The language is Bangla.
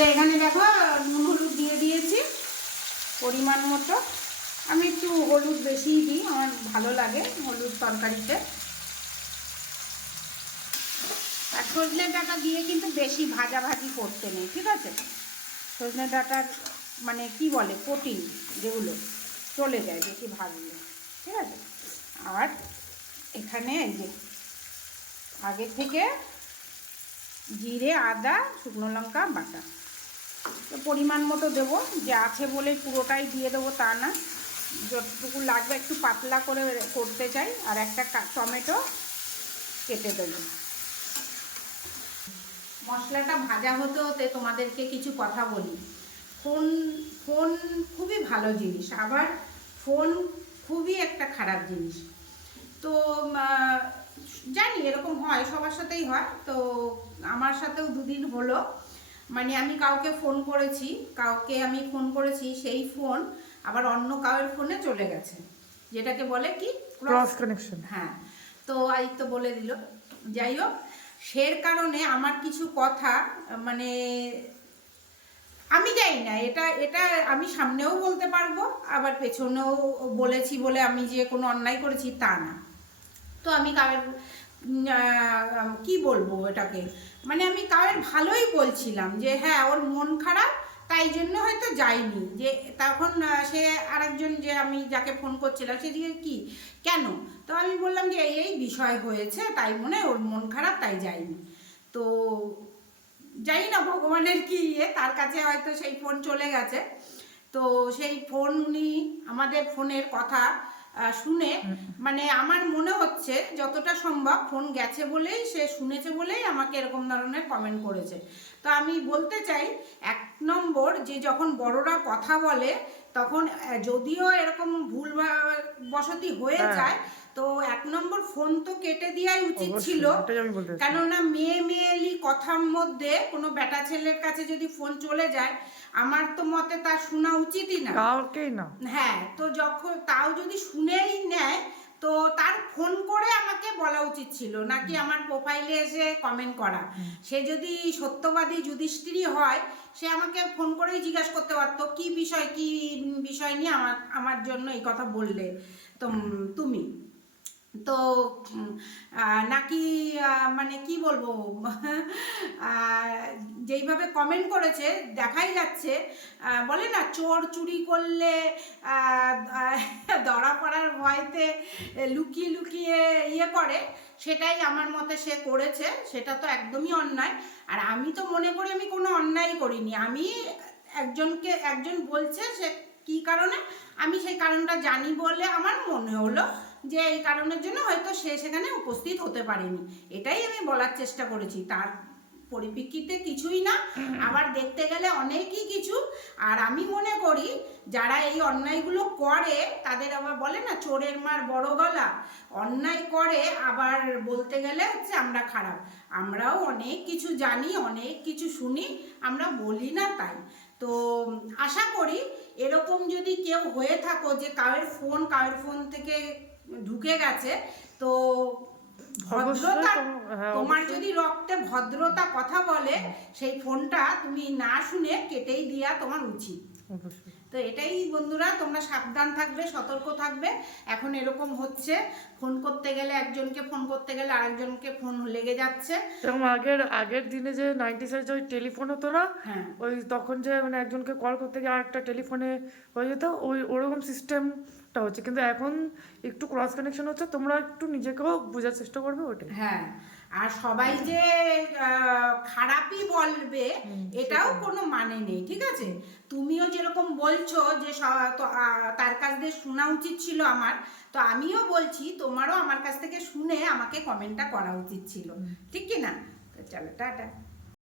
তো এখানে দেখো নুন হলুদ দিয়ে দিয়েছি পরিমাণ মতো। আমি একটু হলুদ বেশিই দিই, আমার ভালো লাগে হলুদ তরকারিতে। আর সজনে ডাঁটা দিয়ে কিন্তু বেশি ভাজাভাজি করতে নেই, ঠিক আছে? সজনে ডাঁটার মানে কি বলে প্রোটিন যেগুলো চলে যায় বেশি ভাজলে, ঠিক আছে? আর এখানে এই যে আগে থেকে জিরে আদা শুকনো লঙ্কা বাটা তো পরিমাণ মতো দেবো, যে আছে বলে পুরোটাই দিয়ে দেবো তা না, যতটুকু লাগবে একটু পাতলা করে করতে চাই। আর একটা টমেটো কেটে দেবো। মশলাটা ভাজা হতে হতে তোমাদেরকে কিছু কথা বলি। ফোন ফোন খুবই ভালো জিনিস, আবার ফোন খুবই একটা খারাপ জিনিস। তো জানি এরকম হয়, সবার সাথেই হয়। তো আমার সাথেও দুদিন হলো, মানে আমি কাউকে ফোন করেছি, সেই ফোন আবার অন্য কারোর ফোনে চলে গেছে, যেটাকে বলে কি ক্রস কানেকশন। হ্যাঁ, তো আই তো বলে দিল। যাই হোক, সের কারণে আমার কিছু কথা মানে আমি জানি না, এটা এটা আমি সামনেও বলতে পারবো, আবার পেছনেও বলেছি বলে আমি যে কোনো অন্যায় করেছি তা না। তো আমি কারোর কি বলবো এটাকে, মানে আমি কারোর ভালোই বলছিলাম যে হ্যাঁ ওর মন খারাপ তাই জন্য হয়তো যায়নি। যে তখন সে আরেকজন যে আমি যাকে ফোন করছিলাম সে দিকে কি কেন, তো আমি বললাম যে এই বিষয় হয়েছে তাই মনে ওর মন খারাপ তাই যায়নি। তো জানি না ভগবানের কি তার কাছে হয়তো সেই ফোন চলে গেছে। তো সেই ফোন উনি আমাদের ফোনের কথা শুনে, মানে আমার মনে হচ্ছে যতটা সম্ভব ফোন গেছে বলেই সে শুনেছে বলেই আমাকে এরকম ধরনের কমেন্ট করেছে। তো আমি বলতে চাই, এক নম্বর যে যখন বড়রা কথা বলে তখন যদিও এরকম ভুল বসতি হয়ে যায়, তো এক নম্বর ফোন তো কেটে দেওয়াই উচিত ছিল। কেননা মেয়েলি কথার মধ্যে কোনো বেটা ছেলের কাছে যদি ফোন চলে যায়, আমার তো মতে তার শোনা উচিতই না, কাউকেই না। হ্যাঁ, তো যখন তাও যদি শুনেই নেয় তো তার ফোন করে আমাকে বলা উচিত ছিল, নাকি আমার প্রোফাইলে এসে কমেন্ট করা। সে যদি সত্যবাদী যুধিষ্ঠিরই হয়, সে আমাকে ফোন করেই জিজ্ঞাসা করতে পারতো কি বিষয় নিয়ে আমার জন্য এই কথা বললে তুমি। তো নাকি মানে কি বলবো যেইভাবে কমেন্ট করেছে দেখাই যাচ্ছে, বলে না চোর চুরি করলে ধরা পড়ার ভয়তে লুকিয়ে লুকিয়ে ইয়ে করে, সেটাই আমার মতে সে করেছে। সেটা তো একদমই অন্যায়। আর আমি তো মনে করি আমি কোনো অন্যায় করিনি। আমি একজন বলছে সে কি কারণে, আমি সেই কারণটা জানি বলে আমার মনে হলো যে এই কারণের জন্য হয়তো সে সেখানে উপস্থিত হতে পারেনি, এটাই আমি বলার চেষ্টা করেছি। তার পরিপ্রেক্ষিতে কিছুই না, আবার দেখতে গেলে অনেকই কিছু। আর আমি মনে করি যারা এই অন্যায়গুলো করে তাদের আবার বলে না চোরের মার বড় গলা, অন্যায় করে আবার বলতে গেলে হচ্ছে আমরা খারাপ। আমরাও অনেক কিছু জানি, অনেক কিছু শুনি, আমরা বলি না তাই। তো আশা করি এরকম যদি কেউ হয়ে থাকো যে কারোর ফোন থেকে ঢুকে গেছে, তো ভদ্রতা, তোমার যদি রক্তে ভদ্রতা কথা বলে সেই ফোনটা তুমি না শুনে কেটেই দেওয়া তোমার উচিত। তো এটাই বন্ধুরা, তোমরা সাবধান থাকবে, সতর্ক থাকবে। এখন এরকম হচ্ছে, ফোন করতে গেলে একজনকে ফোন করতে গেলে আরেকজনকে ফোন লেগে যাচ্ছে। যেমন আগের দিনে যে 90s যে ওই টেলিফোন হতো না, ওই তখন যে মানে একজনকে কল করতে গিয়ে আরেকটা টেলিফোনে হয়ে যেত, ওই ওরকম সিস্টেমটা হচ্ছে। কিন্তু এখন একটু ক্রস কানেকশন হচ্ছে, তোমরা একটু নিজেকেও বোঝার চেষ্টা করবে ওটাই। হ্যাঁ, আর সবাই যে খারাপই বলবে এটাও কোনো মানে নেই, ঠিক আছে? তুমিও যেরকম বলছো যে তার কাছ দিয়ে শোনা উচিত ছিল আমার, তো আমিও বলছি তোমারও আমার কাছ থেকে শুনে আমাকে কমেন্টটা করা উচিত ছিল, ঠিক কি না? তো চলো টাটা।